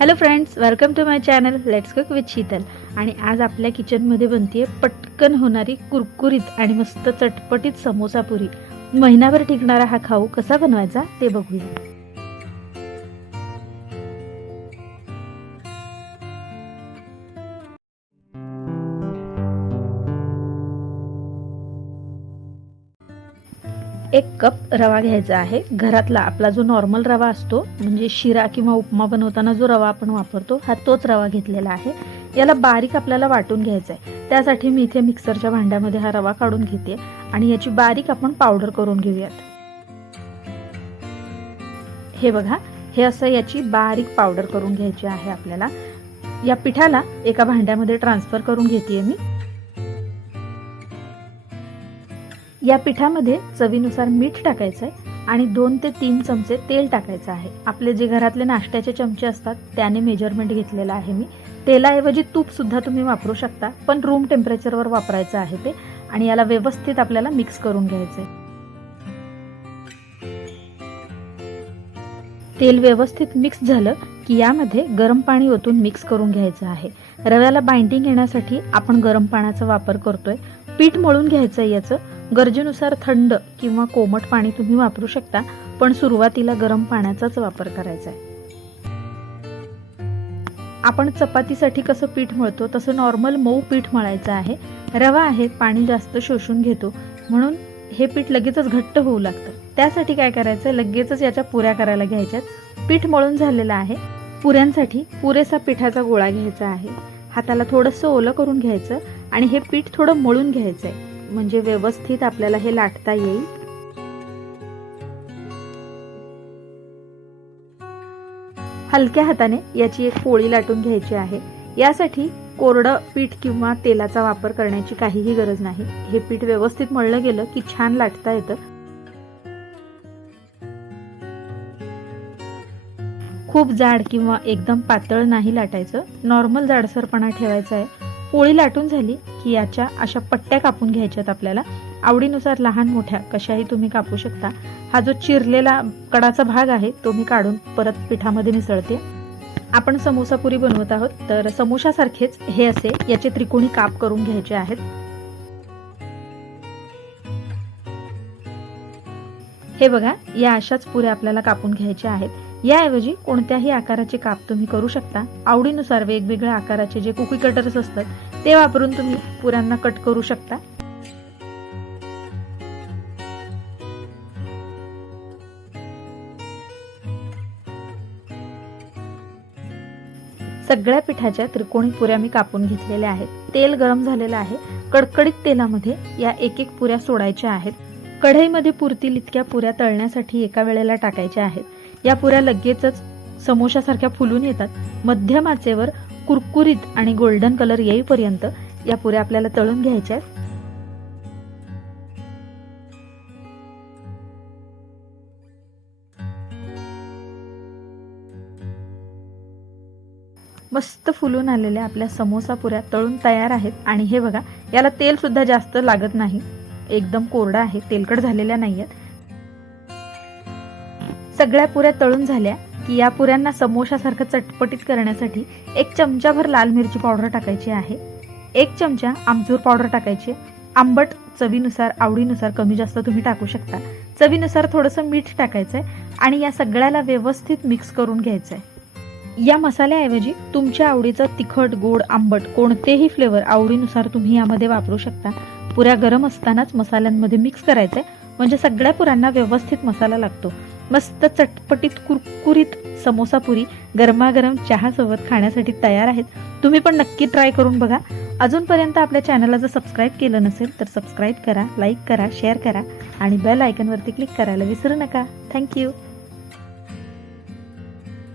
Hello friends welcome to my channel let's cook with Sheetal आणि आज आपल्या किचनमध्ये बनते पटकन होणारी कुरकुरीत आणि मस्त चटपटीत समोसा पुरी. महिनाभर टिकणारा हा खाऊ कसा बनवायचा ते बघूया. एक कप रवा घ्यायचा आहे. घरातला आपला जो नॉर्मल रवा असतो म्हणजे शिरा किंवा उपमा बनवताना जो रवा आपण वापरतो हा तोच रवा घेतलेला आहे. याला बारीक आपल्याला वाटून घ्यायचा आहे. त्यासाठी मी इथे मिक्सरच्या भांड्यामध्ये हा रवा काढून घेते आणि याची बारीक आपण पावडर करून घेऊयात. हे बघा हे असं याची बारीक पावडर करून घ्यायची आहे आपल्याला. या पिठाला एका भांड्यामध्ये ट्रान्सफर करून घेते मी. या पिठामध्ये चवीनुसार मीठ टाकायचं आहे आणि दोन ते तीन चमचे तेल टाकायचं आहे. आपले जे घरातले नाश्त्याचे चमचे असतात त्याने मेजरमेंट घेतलेलं आहे मी. तेलाऐवजी तूपसुद्धा तुम्ही वापरू शकता पण रूम टेम्परेचरवर वापरायचं आहे ते आणि याला व्यवस्थित आपल्याला मिक्स करून घ्यायचं आहे तेल व्यवस्थित मिक्स झालं की यामध्ये गरम पाणी ओतून मिक्स करून घ्यायचं आहे. रव्याला बाइंडिंग येण्यासाठी आपण गरम पाण्याचा वापर करतोय. पीठ मळून घ्यायचं आहे याचं. गरजेनुसार थंड किंवा कोमट पाणी तुम्ही वापरू शकता पण सुरुवातीला गरम पाण्याचाच वापर करायचा आहे. आपण चपातीसाठी कसं पीठ मळतो तसं नॉर्मल मऊ पीठ मळायचं आहे. रवा आहे पाणी जास्त शोषून घेतो म्हणून हे पीठ लगेचच घट्ट होऊ लागतं. त्यासाठी काय करायचं लगेचच याच्या पुऱ्या करायला घ्यायच्यात. पीठ मळून झालेलं आहे. पुऱ्यांसाठी पुरेसा पिठाचा गोळा घ्यायचा आहे. हाताला थोडंसं ओलं करून घ्यायचं आणि हे पीठ थोडं मळून घ्यायचं आहे म्हणजे व्यवस्थित आपल्याला हे लाटता येईल. हलक्या हाताने याची एक पोळी लाटून घ्यायची आहे. यासाठी कोरडं पीठ किंवा तेलाचा वापर करण्याची काहीही गरज नाही. हे पीठ व्यवस्थित मळलं गेलं की छान लाटता येतं. खूप जाड किंवा एकदम पातळ नाही लाटायचं. नॉर्मल जाडसरपणा ठेवायचा आहे. पोळी लाटून झाली की याच्या अशा पट्ट्या कापून घ्यायच्यात आपल्याला. आवडीनुसार लहान मोठ्या कशाही तुम्ही कापू शकता. हा जो चिरलेला कडाचा भाग आहे तो मी काढून परत पिठामध्ये मिसळते. आपण समोसा पुरी बनवत आहोत तर समोशासारखेच हे असे याचे त्रिकोणी काप करून घ्यायचे आहेत. हे बघा या अशाच पुऱ्या आपल्याला कापून घ्यायच्या आहेत. याऐवजी कोणत्याही आकाराचे काप तुम्ही करू शकता. आवडीनुसार वेगवेगळ्या आकाराचे जे कुकी कटर्स असतात ते वापरून तुम्ही पुऱ्यांना कट करू शकता. सगळ्या पिठाच्या त्रिकोणी पुऱ्या मी कापून घेतलेल्या आहेत. तेल गरम झालेलं आहे. कडकडीत तेलामध्ये या एक एक पुऱ्या सोडायच्या आहेत. कढईमध्ये पुरतील इतक्या पुऱ्या तळण्यासाठी एका वेळेला टाकायच्या आहेत. या पुऱ्या लगेचच समोशासारख्या फुलून येतात. मध्यम आचेवर कुरकुरीत आणि गोल्डन कलर येईपर्यंत या पुऱ्या आपल्याला तळून घ्यायच्या आहेत. मस्त फुलून आलेल्या आपल्या समोसा पुऱ्या तळून तयार आहेत. आणि हे बघा याला तेल सुद्धा जास्त लागत नाही. एकदम कोरडा आहे तेलकट झालेल्या नाही आहेत सगळ्या पुऱ्या तळून झाल्या की या पुऱ्यांना समोशासारखं चटपटीत करण्यासाठी एक चमचाभर लाल मिरची पावडर टाकायची आहे. एक चमचा आमचूर पावडर टाकायची. आंबट चवीनुसार आवडीनुसार कमी जास्त तुम्ही टाकू शकता. चवीनुसार थोडंसं मीठ टाकायचं आहे आणि या सगळ्याला व्यवस्थित मिक्स करून घ्यायचं आहे या मसाल्याऐवजी तुमच्या आवडीचं तिखट गोड आंबट कोणतेही फ्लेवर आवडीनुसार तुम्ही यामध्ये वापरू शकता. पुऱ्या गरम असतानाच मसाल्यांमध्ये मिक्स करायचं आहे म्हणजे सगळ्या पुऱ्यांना व्यवस्थित मसाला लागतो. मस्त चटपटीत कुरकुरीत समोसा पुरी गरमागरम चहासोबत खाण्यासाठी तयार आहेत. तुम्ही पण नक्की ट्राय करून बघा. अजूनपर्यंत आपल्या चॅनलला जर सबस्क्राईब केलं नसेल तर सबस्क्राईब करा लाईक करा शेअर करा आणि बेल आयकनवरती क्लिक करायला विसरू नका. थँक्यू